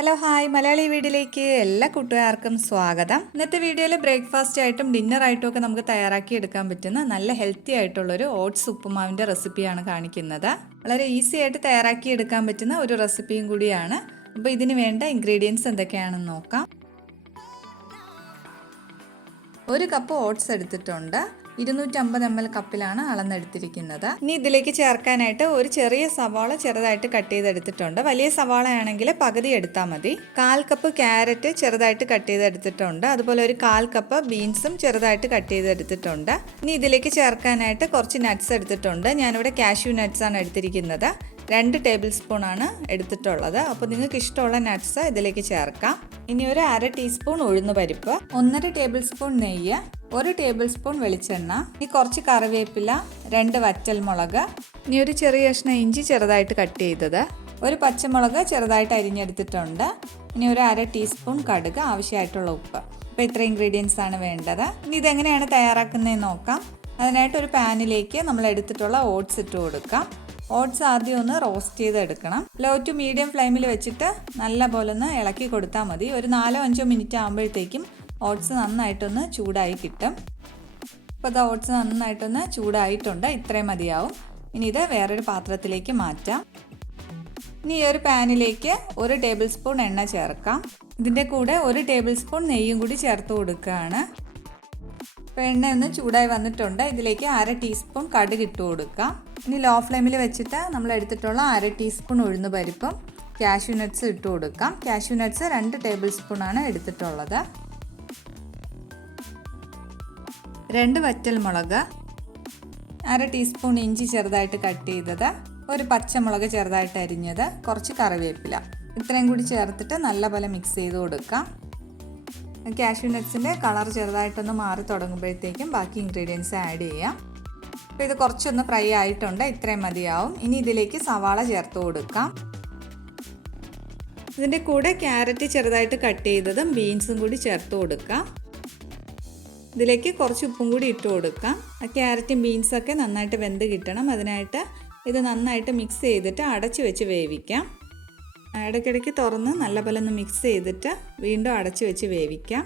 Hello hi Malayali വീഡിയോയിലേക്ക് എല്ലാ കൂട്ടുകാർക്കും സ്വാഗതം. ഇന്നത്തെ വീഡിയോയിൽ ബ്രേക്ക്ഫാസ്റ്റ് ആയിട്ടും ഡിന്നർ ആയിട്ടും ഒക്കെ നമുക്ക് തയ്യാറാക്കി എടുക്കാൻ പറ്റുന്ന നല്ല ഹെൽത്തി ആയിട്ടുള്ളൊരു ഓട്സ് ഉപ്പുമാവിൻ്റെ റെസിപ്പിയാണ് കാണിക്കുന്നത്. വളരെ ഈസി ആയിട്ട് തയ്യാറാക്കി എടുക്കാൻ പറ്റുന്ന ഒരു റെസിപ്പിയും കൂടിയാണ്. അപ്പോൾ ഇതിന് വേണ്ട ഇൻഗ്രീഡിയൻസ് എന്തൊക്കെയാണെന്ന് നോക്കാം. 1 കപ്പ് ഓട്സ് എടുത്തിട്ടുണ്ട്. 250 ml കപ്പിലാണ് അളന്നെടുത്തിരിക്കുന്നത്. ഇനി ഇതിലേക്ക് ചേർക്കാനായിട്ട് ഒരു ചെറിയ സവാള ചെറുതായിട്ട് കട്ട് ചെയ്തെടുത്തിട്ടുണ്ട്. വലിയ സവാള ആണെങ്കിൽ പകുതി എടുത്താൽ മതി. 1/4 കപ്പ് ക്യാരറ്റ് ചെറുതായിട്ട് കട്ട് ചെയ്തെടുത്തിട്ടുണ്ട്. അതുപോലെ ഒരു 1/4 കപ്പ് ബീൻസും ചെറുതായിട്ട് കട്ട് ചെയ്തെടുത്തിട്ടുണ്ട്. ഇനി ഇതിലേക്ക് ചേർക്കാനായിട്ട് കുറച്ച് നട്ട്സ് എടുത്തിട്ടുണ്ട്. ഞാനിവിടെ കാഷ്യൂ നട്ട്സ് ആണ് എടുത്തിരിക്കുന്നത്. 2 ടേബിൾ സ്പൂൺ ആണ് എടുത്തിട്ടുള്ളത്. അപ്പോൾ നിങ്ങൾക്ക് ഇഷ്ടമുള്ള നട്ട്സ് ഇതിലേക്ക് ചേർക്കാം. ഇനി ഒരു 1/2 ടീസ്പൂൺ ഉഴുന്ന് പരിപ്പ്, 1.5 ടേബിൾ സ്പൂൺ നെയ്യ്, 1 ടേബിൾ സ്പൂൺ വെളിച്ചെണ്ണ, ഇനി കുറച്ച് കറിവേപ്പില, 2 വറ്റൽമുളക്, ഇനി ഒരു ചെറിയ കഷ്ണം ഇഞ്ചി ചെറുതായിട്ട് കട്ട് ചെയ്തത്, ഒരു പച്ചമുളക് ചെറുതായിട്ട് അരിഞ്ഞെടുത്തിട്ടുണ്ട്. ഇനി ഒരു 1/2 ടീസ്പൂൺ കടുക്, ആവശ്യമായിട്ടുള്ള ഉപ്പ്. അപ്പോൾ ഇത്ര ഇൻഗ്രീഡിയൻസ് ആണ് വേണ്ടത്. ഇനി ഇതെങ്ങനെയാണ് തയ്യാറാക്കുന്നതെന്ന് നോക്കാം. അതിനായിട്ട് ഒരു പാനിലേക്ക് നമ്മൾ എടുത്തിട്ടുള്ള ഓട്സ് ഇട്ട് കൊടുക്കാം. ഓട്സ് ആദ്യം ഒന്ന് റോസ്റ്റ് ചെയ്തെടുക്കണം. ലോ ടു മീഡിയം ഫ്ലെയിമിൽ വെച്ചിട്ട് നല്ല പോലെ ഒന്ന് ഇളക്കി കൊടുത്താൽ മതി. ഒരു 4-5 മിനിറ്റ് ആകുമ്പോഴത്തേക്കും ഓട്സ് നന്നായിട്ടൊന്ന് ചൂടായി കിട്ടും. ഇപ്പോൾ ഇത് ഓട്സ് നന്നായിട്ടൊന്ന് ചൂടായിട്ടുണ്ട്. ഇത്രയും മതിയാവും. ഇനി ഇത് വേറൊരു പാത്രത്തിലേക്ക് മാറ്റാം. ഇനി ഈ ഒരു പാനിലേക്ക് 1 ടേബിൾ സ്പൂൺ എണ്ണ ചേർക്കാം. ഇതിൻ്റെ കൂടെ 1 ടേബിൾ സ്പൂൺ നെയ്യും കൂടി ചേർത്ത് കൊടുക്കുകയാണ്. ഇപ്പോൾ എണ്ണ ഒന്ന് ചൂടായി വന്നിട്ടുണ്ട്. ഇതിലേക്ക് 1/2 ടീസ്പൂൺ കടുക് ഇട്ട് കൊടുക്കാം. ഇനി ലോ ഫ്ലെയിമിൽ വെച്ചിട്ട് നമ്മൾ എടുത്തിട്ടുള്ള 1/2 ടീസ്പൂൺ ഉഴുന്ന് പരിപ്പും കാഷ്യൂ നട്ട്സ് ഇട്ട് കൊടുക്കാം. കാഷ്യൂ നട്ട്സ് 2 ടേബിൾ സ്പൂൺ ആണ് എടുത്തിട്ടുള്ളത്. 2 വറ്റൽമുളക്, 1/2 ടീസ്പൂൺ ഇഞ്ചി ചെറുതായിട്ട് കട്ട് ചെയ്തത്, ഒരു പച്ചമുളക് ചെറുതായിട്ട് അരിഞ്ഞത്, കുറച്ച് കറിവേപ്പില. ഇത്രയും കൂടി ചേർത്തിട്ട് നല്ലപോലെ മിക്സ് ചെയ്ത് കൊടുക്കാം. കാഷ്യൂ നട്ട്സിൻ്റെ കളർ ചെറുതായിട്ടൊന്ന് മാറി തുടങ്ങുമ്പോഴത്തേക്കും ബാക്കി ഇൻഗ്രീഡിയൻസ് ആഡ് ചെയ്യാം. അപ്പോൾ ഇത് കുറച്ചൊന്ന് ഫ്രൈ ആയിട്ടുണ്ട്. ഇത്രയും മതിയാവും. ഇനി ഇതിലേക്ക് സവാള ചേർത്ത് കൊടുക്കാം. ഇതിൻ്റെ കൂടെ ക്യാരറ്റ് ചെറുതായിട്ട് കട്ട് ചെയ്തതും ബീൻസും കൂടി ചേർത്ത് കൊടുക്കാം. ഇതിലേക്ക് കുറച്ച് ഉപ്പും കൂടി ഇട്ട് കൊടുക്കാം. ക്യാരറ്റും ബീൻസൊക്കെ നന്നായിട്ട് വെന്ത് കിട്ടണം. അതിനായിട്ട് ഇത് നന്നായിട്ട് മിക്സ് ചെയ്തിട്ട് അടച്ച് വെച്ച് വേവിക്കാം. ഇടയ്ക്കിടയ്ക്ക് തുറന്ന് നല്ലപോലെ ഒന്ന് മിക്സ് ചെയ്തിട്ട് വീണ്ടും അടച്ച് വെച്ച് വേവിക്കാം.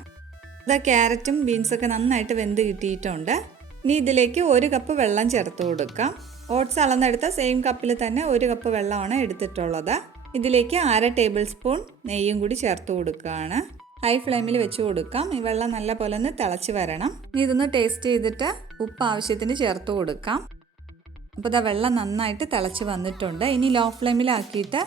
ഇത് ക്യാരറ്റും ബീൻസൊക്കെ നന്നായിട്ട് വെന്ത് കിട്ടിയിട്ടുണ്ട്. ഇനി ഇതിലേക്ക് 1 കപ്പ് വെള്ളം ചേർത്ത് കൊടുക്കാം. ഓട്സ് അളന്നെടുത്ത സെയിം കപ്പിൽ തന്നെ 1 കപ്പ് വെള്ളമാണ് എടുത്തിട്ടുള്ളത്. ഇതിലേക്ക് 1/2 ടേബിൾ സ്പൂൺ നെയ്യും കൂടി ചേർത്ത് കൊടുക്കുകയാണ്. ഹൈ ഫ്ലെയിമിൽ വെച്ച് കൊടുക്കാം. ഈ വെള്ളം നല്ലപോലെ ഒന്ന് തിളച്ച് വരണം. ഇനി ഇതൊന്ന് ടേസ്റ്റ് ചെയ്തിട്ട് ഉപ്പ് ആവശ്യത്തിന് ചേർത്ത് കൊടുക്കാം. അപ്പോൾ ഇതാ വെള്ളം നന്നായിട്ട് തിളച്ച് വന്നിട്ടുണ്ട്. ഇനി ലോ ഫ്ലെയിമിലാക്കിയിട്ട്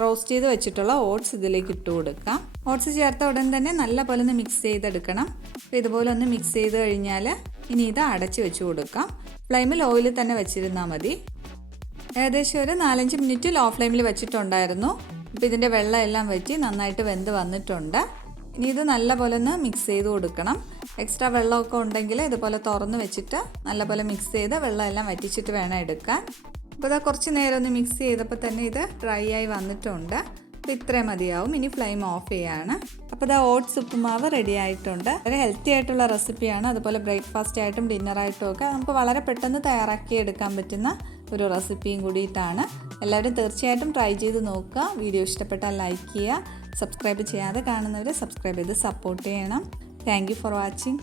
റോസ്റ്റ് ചെയ്ത് വെച്ചിട്ടുള്ള ഓട്സ് ഇതിലേക്ക് ഇട്ട് കൊടുക്കാം. ഓട്സ് ചേർത്ത ഉടൻ തന്നെ നല്ലപോലെ ഒന്ന് മിക്സ് ചെയ്തെടുക്കണം. അപ്പോൾ ഇതുപോലെ ഒന്ന് മിക്സ് ചെയ്ത് കഴിഞ്ഞാൽ ഇനി ഇത് അടച്ച് വെച്ച് കൊടുക്കാം. ഫ്ലെയിമിൽ ഓയിൽ തന്നെ വെച്ചിരുന്നാൽ മതി. ഏകദേശം ഒരു 4-5 മിനിറ്റ് ലോ ഫ്ലെയിമിൽ വെച്ചിട്ടുണ്ടായിരുന്നു. അപ്പോൾ ഇതിൻ്റെ വെള്ളം എല്ലാം വറ്റി നന്നായിട്ട് വെന്ത് വന്നിട്ടുണ്ട്. ഇനി ഇത് നല്ലപോലെ ഒന്ന് മിക്സ് ചെയ്ത് കൊടുക്കണം. എക്സ്ട്രാ വെള്ളമൊക്കെ ഉണ്ടെങ്കിൽ ഇതുപോലെ തുറന്ന് വെച്ചിട്ട് നല്ലപോലെ മിക്സ് ചെയ്ത് വെള്ളം എല്ലാം വറ്റിച്ചിട്ട് വേണം എടുക്കാൻ. അപ്പോൾ ഇതാ കുറച്ച് നേരം ഒന്ന് മിക്സ് ചെയ്തപ്പോൾ തന്നെ ഇത് ഡ്രൈ ആയി വന്നിട്ടുണ്ട്. അപ്പോൾ ഇത്രയും മതിയാവും. ഇനി ഫ്ലെയിം ഓഫ് ചെയ്യാണ്. അപ്പോൾ ഇതാ ഓട്സ് ഉപ്പുമാവ് റെഡി ആയിട്ടുണ്ട്. വളരെ ഹെൽത്തി ആയിട്ടുള്ള റെസിപ്പിയാണ്. അതുപോലെ ബ്രേക്ക്ഫാസ്റ്റ് ആയിട്ടും ഡിന്നറായിട്ടും ഒക്കെ നമുക്ക് വളരെ പെട്ടെന്ന് തയ്യാറാക്കി എടുക്കാൻ പറ്റുന്ന ഒരു റെസിപ്പിയും കൂടിയിട്ടാണ്. എല്ലാവരും തീർച്ചയായിട്ടും ട്രൈ ചെയ്ത് നോക്കുക. വീഡിയോ ഇഷ്ടപ്പെട്ടാൽ ലൈക്ക് ചെയ്യുക. സബ്സ്ക്രൈബ് ചെയ്യാതെ കാണുന്നവർ സബ്സ്ക്രൈബ് ചെയ്ത് സപ്പോർട്ട് ചെയ്യണം. Thank you for watching.